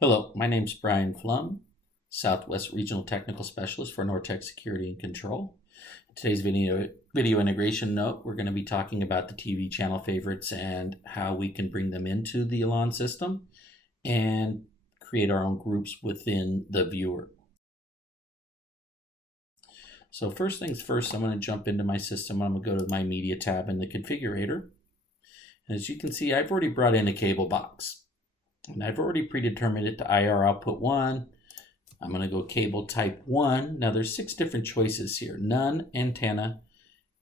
Hello, my name's Brian Flum, Southwest Regional Technical Specialist for Nortec Security and Control. In today's video integration note, we're going to be talking about the TV channel favorites and how we can bring them into the Elan system and create our own groups within the viewer. So first things first, I'm going to jump into my system. I'm going to go to my media tab in the configurator. And as you can see, I've already brought in a cable box. And I've already predetermined it to IR output 1. I'm going to go cable type 1. Now there's 6 different choices here. None, antenna,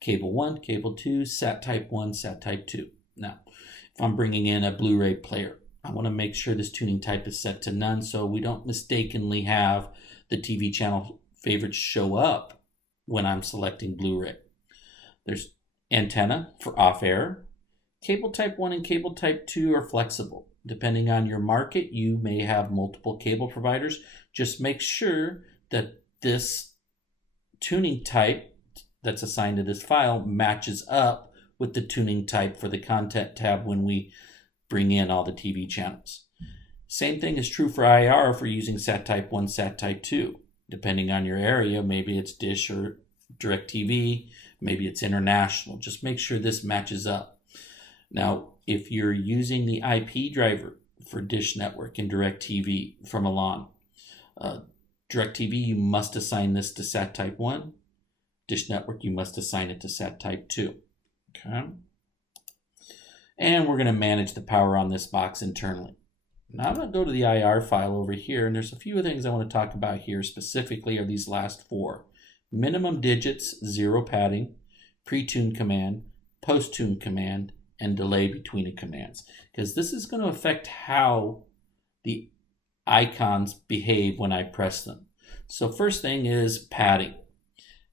cable 1, cable 2, sat type 1, sat type 2. Now, if I'm bringing in a Blu-ray player, I want to make sure this tuning type is set to none so we don't mistakenly have the TV channel favorites show up when I'm selecting Blu-ray. There's antenna for off-air. Cable type 1 and cable type 2 are flexible. Depending on your market, you may have multiple cable providers. Just make sure that this tuning type that's assigned to this file matches up with the tuning type for the content tab when we bring in all the TV channels. Same thing is true for IR for using sat type 1, sat type 2. Depending on your area, maybe it's Dish or DirecTV, maybe it's international. Just make sure this matches up. Now, if you're using the IP driver for Dish Network and DirecTV from Elan, DirecTV, you must assign this to sat type 1. Dish Network, you must assign it to sat type 2. Okay. And we're going to manage the power on this box internally. Now I'm going to go to the IR file over here, and there's a few things I want to talk about here. Specifically are these last 4. Minimum digits, 0 padding, pre-tune command, post-tune command, and delay between commands, because this is going to affect how the icons behave when I press them. So first thing is padding.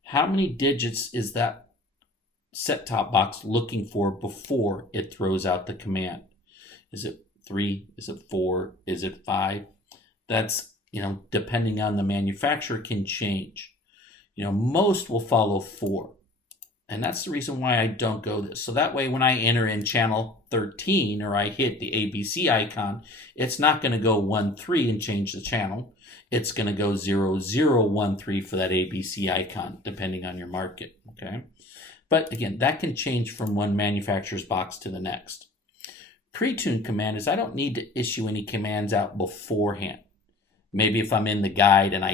How many digits is that set-top box looking for before it throws out the command? Is it 3? Is it 4? Is it 5? That's, depending on the manufacturer, can change. Most will follow 4. And that's the reason why I don't go this. So that way when I enter in channel 13 or I hit the ABC icon, it's not going to go 13 and change the channel. It's going to go 0013 for that ABC icon, depending on your market. Okay. But again, that can change from one manufacturer's box to the next. Pre-tune command is I don't need to issue any commands out beforehand. Maybe if I'm in the guide and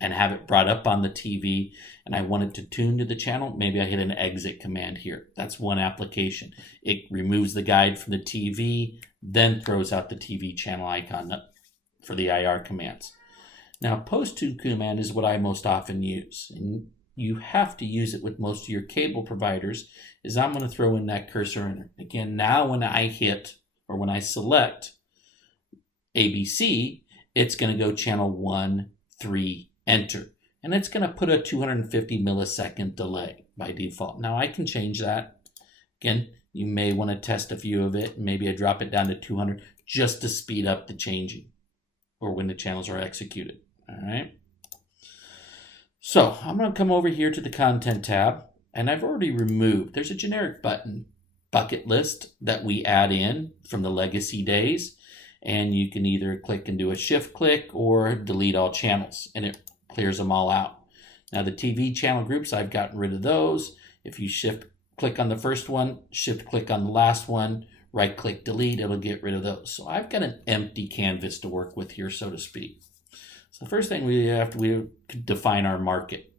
and have it brought up on the TV and I want it to tune to the channel, maybe I hit an exit command here. That's one application. It removes the guide from the TV, then throws out the TV channel icon for the IR commands. Now, post-tune command is what I most often use. And you have to use it with most of your cable providers, is I'm going to throw in that cursor in. Again, now when I hit or when I select ABC, it's going to go channel 1, 3, enter, and it's going to put a 250 millisecond delay by default. Now I can change that. Again, you may want to test a few of it. Maybe I drop it down to 200 just to speed up the changing or when the channels are executed. All right. So I'm going to come over here to the content tab, and I've already removed, there's a generic bucket list that we add in from the legacy days. And you can either click and do a shift click or delete all channels, and it clears them all out. Now the TV channel groups, I've gotten rid of those. If you shift click on the first one, shift click on the last one, right click delete, it'll get rid of those. So I've got an empty canvas to work with here, so to speak. So the first thing we define our market.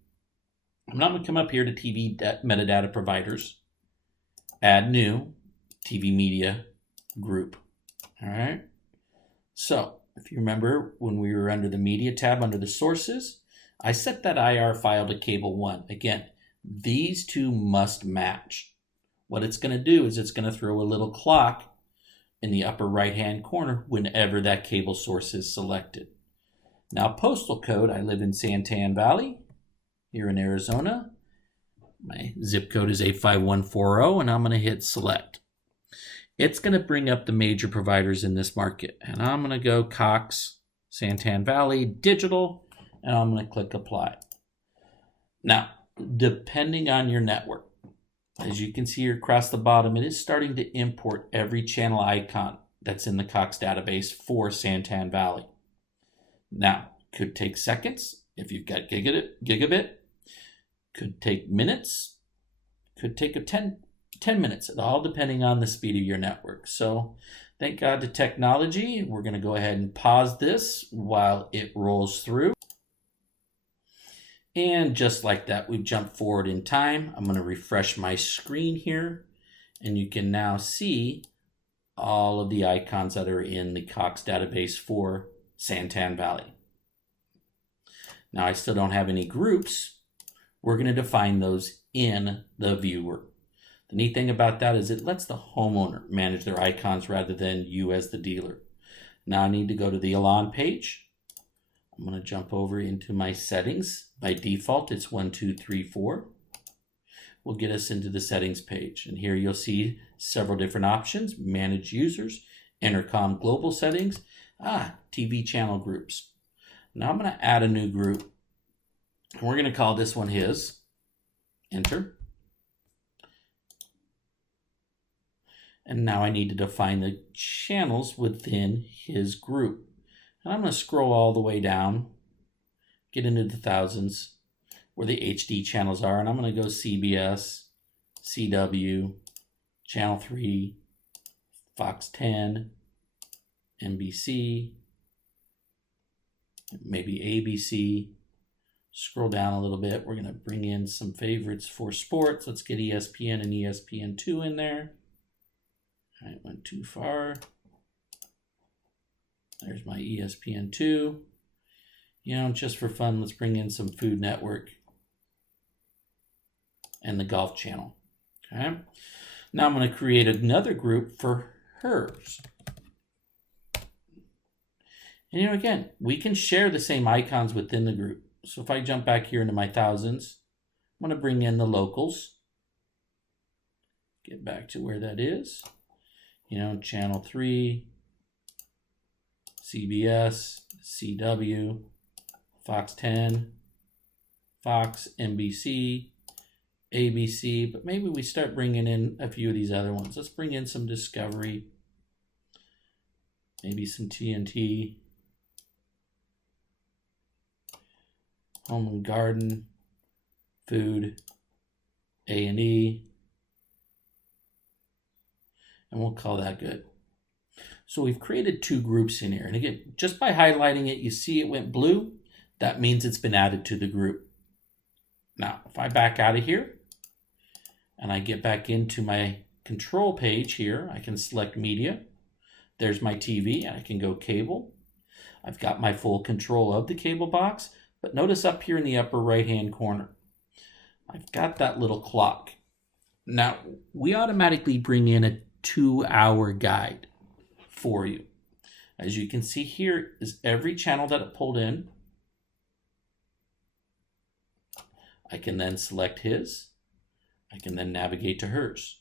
I'm going to come up here to TV metadata providers, add new TV media group. All right. So if you remember when we were under the media tab under the sources, I set that IR file to cable 1. Again, these two must match. What it's going to do is it's going to throw a little clock in the upper right hand corner whenever that cable source is selected. Now postal code, I live in Santan Valley here in Arizona. My zip code is 85140, and I'm going to hit select. It's going to bring up the major providers in this market. And I'm going to go Cox, Santan Valley, Digital, and I'm going to click Apply. Now, depending on your network, as you can see here across the bottom, it is starting to import every channel icon that's in the Cox database for Santan Valley. Now, could take seconds if you've got gigabit, could take minutes, could take 10 minutes, all depending on the speed of your network. So thank God to technology. We're going to go ahead and pause this while it rolls through. And just like that, we've jumped forward in time. I'm going to refresh my screen here, and you can now see all of the icons that are in the Cox database for Santan Valley. Now, I still don't have any groups. We're going to define those in the viewer. The neat thing about that is it lets the homeowner manage their icons rather than you as the dealer. Now I need to go to the Elan page. I'm going to jump over into my settings. By default, it's 1, 2, 3, 4. Will get us into the settings page. And here you'll see several different options: manage users, intercom global settings, TV channel groups. Now I'm going to add a new group. And we're going to call this one his. Enter. And now I need to define the channels within his group. And I'm going to scroll all the way down, get into the thousands where the HD channels are. And I'm going to go CBS, CW, Channel 3, Fox 10, NBC, maybe ABC. Scroll down a little bit. We're going to bring in some favorites for sports. Let's get ESPN and ESPN2 in there. All right, went too far. There's my ESPN2. You know, just for fun, let's bring in some Food Network and the Golf Channel. Okay. Now I'm going to create another group for hers. And you know, again, we can share the same icons within the group. So if I jump back here into my thousands, I'm going to bring in the locals. Get back to where that is. You know, Channel 3, CBS, CW, Fox 10, Fox, NBC, ABC, but maybe we start bringing in a few of these other ones. Let's bring in some Discovery, maybe some TNT, Home and Garden, Food, A&E, and we'll call that good. So we've created two groups in here. And again, just by highlighting it, you see it went blue. That means it's been added to the group. Now, if I back out of here and I get back into my control page here, I can select media. There's my TV. I can go cable. I've got my full control of the cable box. But notice up here in the upper right-hand corner, I've got that little clock. Now, we automatically bring in a 2-hour guide for you. As you can see here is every channel that it pulled in. I can then select his. I can then navigate to hers.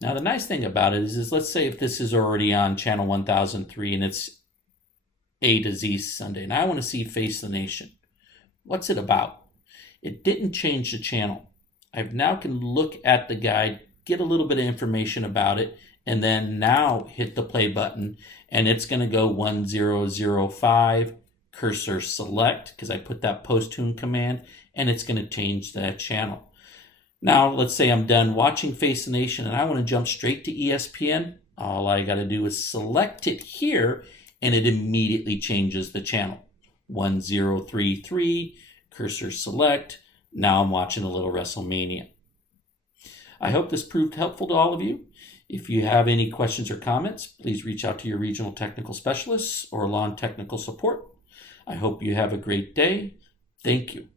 Now the nice thing about it is let's say if this is already on channel 1003 and it's A to Z Sunday, and I want to see Face the Nation. What's it about? It didn't change the channel. I now can look at the guide, get a little bit of information about it, and then now hit the play button, and it's going to go 1005, cursor select, because I put that post tune command, and it's going to change that channel. Now, let's say I'm done watching Face the Nation, and I want to jump straight to ESPN. All I got to do is select it here, and it immediately changes the channel. 1033, cursor select. Now I'm watching a little WrestleMania. I hope this proved helpful to all of you. If you have any questions or comments, please reach out to your regional technical specialists or Elan technical support. I hope you have a great day. Thank you.